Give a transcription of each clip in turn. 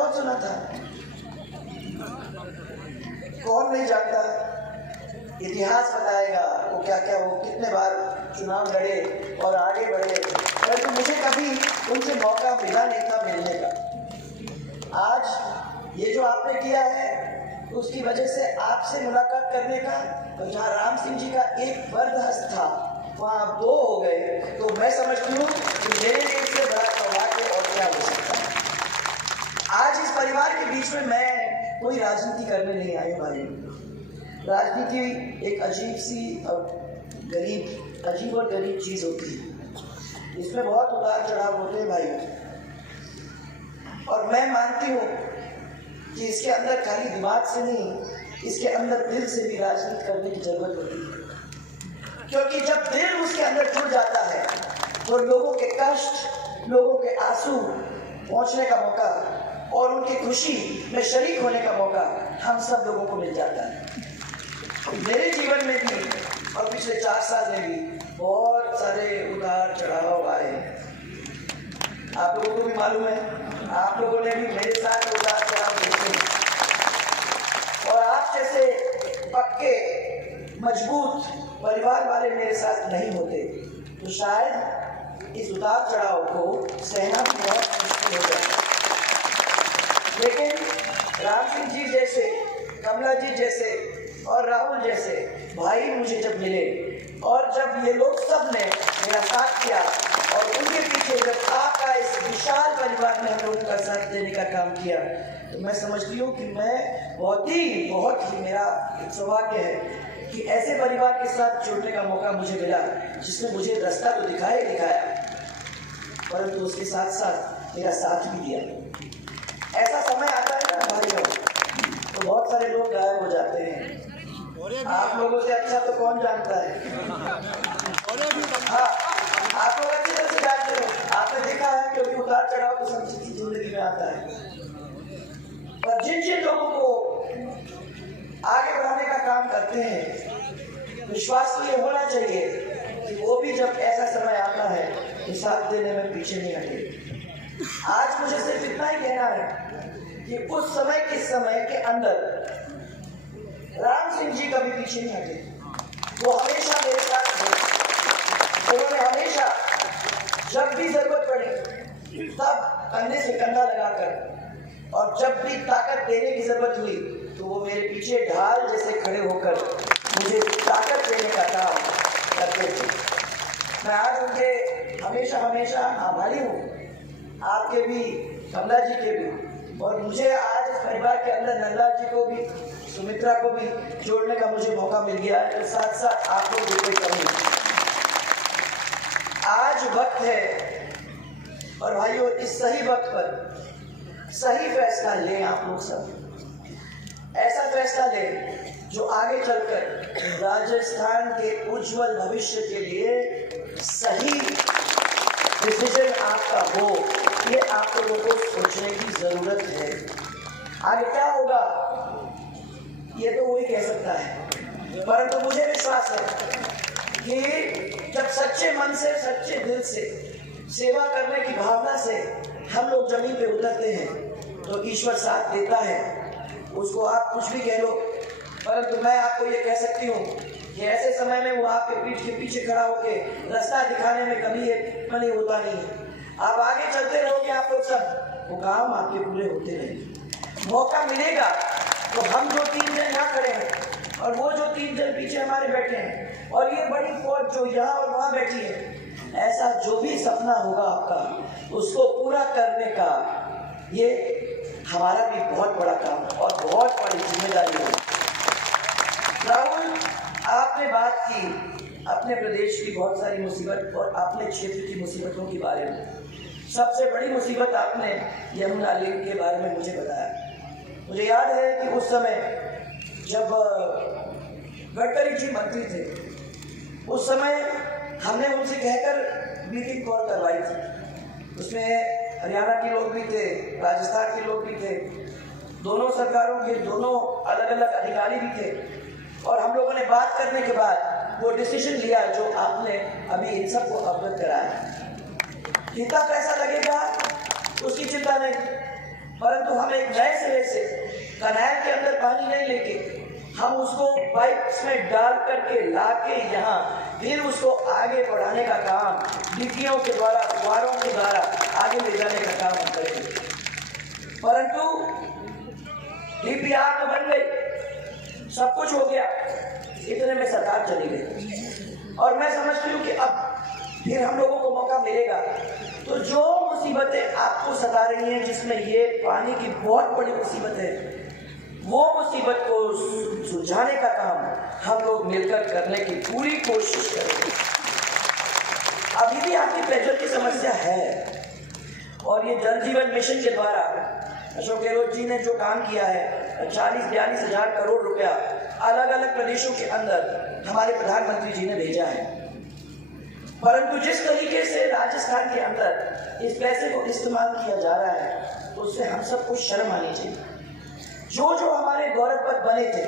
बहुत सुना था, कौन नहीं जानता, इतिहास बताएगा वो क्या क्या, वो कितने बार चुनाव लड़े और आगे बढ़े, परंतु मुझे कभी उनसे मौका मिला नहीं था मिलने का। आज ये जो आपने किया है उसकी वजह से आपसे मुलाकात करने का, और जहाँ राम सिंह जी का एक वरदहस्त था वहाँ दो हो गए, तो मैं समझती हूँ कि मेरे लिए इससे बड़ा सौभाग्य और क्या हो सकता है। आज इस परिवार के बीच में मैं कोई राजनीति करने नहीं आई भाई। राजनीति एक अजीब सी अजीब और गरीब चीज होती है, इसमें बहुत उतार चढ़ाव होते हैं भाई, और मैं मानती हूँ कि इसके अंदर खाली दिमाग से नहीं, इसके अंदर दिल से भी राजनीति करने की जरूरत होती है, क्योंकि जब दिल उसके अंदर जुड़ जाता है तो लोगों के कष्ट, लोगों के आंसू पहुंचने का मौका और उनकी खुशी में शरीक होने का मौका हम सब लोगों को मिल जाता है। मेरे जीवन में भी और पिछले 4 साल में भी बहुत सारे उतार चढ़ाव आए, आप लोगों को भी मालूम है, आप लोगों ने भी मेरे साथ उतार चढ़ाव देखे, और आप जैसे पक्के मजबूत परिवार वाले मेरे साथ नहीं होते तो शायद इस उतार चढ़ाव को सहना भी बहुत मुश्किल हो जाता। लेकिन राम सिंह जी जैसे, कमला जी जैसे और राहुल जैसे भाई मुझे जब मिले, और जब ये लोग सब ने मेरा साथ किया, और उनके पीछे जब आपका इस विशाल परिवार ने हम लोगों का साथ देने का काम किया, तो मैं समझती हूँ कि मैं बहुत ही मेरा एक सौभाग्य है कि ऐसे परिवार के साथ जुड़ने का मौका मुझे मिला, जिसने मुझे रास्ता तो दिखाया, परंतु उसके साथ साथ मेरा साथ भी दिया। ऐसा समय आता है ना भाइयों, तो बहुत सारे लोग गायब हो जाते हैं। आप लोगों से अच्छा तो कौन जानता है? हाँ, आप लोग अच्छी तरह से जानते हो, आपने देखा है, क्योंकि उतार चढ़ाव तो सबकी जिंदगी में आता है। पर जिन लोगों को आगे बढ़ाने का काम करते हैं, विश्वास तो ये होना चाहिए कि वो भी जब ऐसा समय आता है तो साथ देने में पीछे नहीं हटे। आज मुझे सिर्फ इतना ही कहना है कि उस समय के अंदर राम सिंह जी कभी पीछे नहीं हटे, वो हमेशा मेरे साथ थे। उन्होंने हमेशा जब भी जरूरत पड़ी तब कंधे से कंधा लगाकर, और जब भी ताकत देने की जरूरत हुई तो वो मेरे पीछे ढाल जैसे खड़े होकर मुझे ताकत देने का काम करते थे। मैं आज उनके हमेशा आभारी हूँ, आपके भी, कमला जी के भी, और मुझे आज इस परिवार के अंदर नंदा जी को भी, सुमित्रा को भी जोड़ने का मुझे मौका मिल गया है, तो साथ साथ आप लोग भी कोई कमी। आज वक्त है, और भाइयों इस सही वक्त पर सही फैसला लें आप लोग सब, ऐसा फैसला लें जो आगे चलकर राजस्थान के उज्जवल भविष्य के लिए सही डिसीजन आपका हो। ये आप लोगों को सोचने की जरूरत है। आगे क्या होगा ये तो वही कह सकता है, परंतु मुझे विश्वास है कि जब सच्चे मन से, सच्चे दिल से, सेवा करने की भावना से हम लोग जमीन पे उतरते हैं तो ईश्वर साथ देता है। उसको आप कुछ भी कह लो, परंतु मैं आपको ये कह सकती हूँ कि ऐसे समय में वो आपके पीठ के पीछे खड़ा होके रास्ता दिखाने में कभी नहीं होता नहीं है। आप आगे चलते रहोगे, आप लोग सब, वो काम आपके पूरे होते रहेंगे। मौका मिलेगा तो हम जो 3 जन यहाँ खड़े हैं और वो जो 3 जन पीछे हमारे बैठे हैं, और ये बड़ी फौज जो यहाँ और वहाँ बैठी है, ऐसा जो भी सपना होगा आपका, उसको पूरा करने का ये हमारा भी बहुत बड़ा काम और बहुत बड़ी जिम्मेदारी है। राहुल, आपने बात की अपने प्रदेश की बहुत सारी मुसीबत और अपने क्षेत्र की मुसीबतों के बारे में। सबसे बड़ी मुसीबत आपने यमुना लिंक के बारे में मुझे बताया। मुझे याद है कि उस समय जब गडकरी जी मंत्री थे, उस समय हमने उनसे कहकर मीटिंग कॉल करवाई थी। उसमें हरियाणा के लोग भी थे, राजस्थान के लोग भी थे, दोनों सरकारों के दोनों अलग अलग अधिकारी भी थे, और हम लोगों ने बात करने के बाद वो डिसीजन लिया जो आपने अभी इन सबको अवगत कराया। कितना पैसा लगेगा उसकी चिंता नहीं, परंतु हम एक नए सिरे से कनाल के अंदर पानी नहीं लेके हम उसको पाइप्स में डाल करके लाके यहाँ फिर उसको आगे बढ़ाने का काम डिग्गियों के द्वारा, फुहारों के द्वारा आगे ले जाने का काम हम करेंगे। परंतु डीपीआर तो बन गई, सब कुछ हो गया, इतने में सरकार चली गई और मैं समझती हूँ कि अब फिर हम लोगों को मौका मिलेगा तो जो मुसीबतें आपको सता रही हैं, जिसमें ये पानी की बहुत बड़ी मुसीबत है, वो मुसीबत को सुलझाने का काम हम लोग मिलकर करने की पूरी कोशिश करेंगे। अभी भी आपकी पेयजल की समस्या है और ये जल जीवन मिशन के द्वारा अशोक गहलोत जी ने जो काम किया है, 40-42 हजार करोड़ रुपया अलग अलग प्रदेशों के अंदर हमारे प्रधानमंत्री जी ने भेजा है। परंतु जिस तरीके से राजस्थान के अंदर इस पैसे को इस्तेमाल किया जा रहा है, उससे हम सबको शर्म आनी चाहिए। जो हमारे गौरव पद बने थे,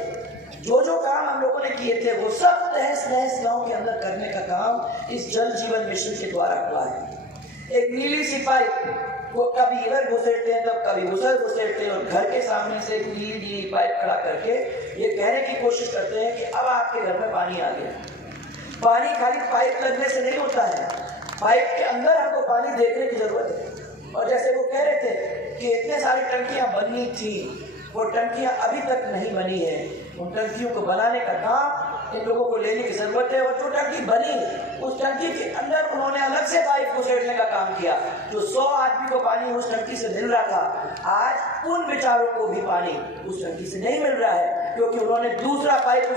जो काम हम लोगों ने किए थे, वो सब तहस नहस गाँव के अंदर करने का काम इस जल जीवन मिशन के द्वारा हुआ है। एक नीली सी पाइप को कभी इधर घुसेड़ते हैं, तब कभी उधर घुसेड़ते हैं और घर के सामने से एक नीली पाइप खड़ा करके ये कहने की कोशिश करते हैं कि अब आपके घर में पानी आ गया। पानी खाली पाइप लगने से नहीं होता है, पाइप के अंदर हमको पानी देखने की जरूरत है। और जैसे वो कह रहे थे कि इतने सारी टंकियां बननी थी, वो टंकियां अभी तक नहीं बनी है। उन टंकियों को बनाने का काम इन लोगों को लेने की जरूरत है। और जो टंकी बनी, उस टंकी के अंदर उन्होंने अलग से पाइप घुसेड़ने का काम किया। जो 100 आदमी को पानी उस टंकी से मिल रहा था, आज उन बेचारों को भी पानी उस टंकी से नहीं मिल रहा है, क्योंकि उन्होंने दूसरा पाइप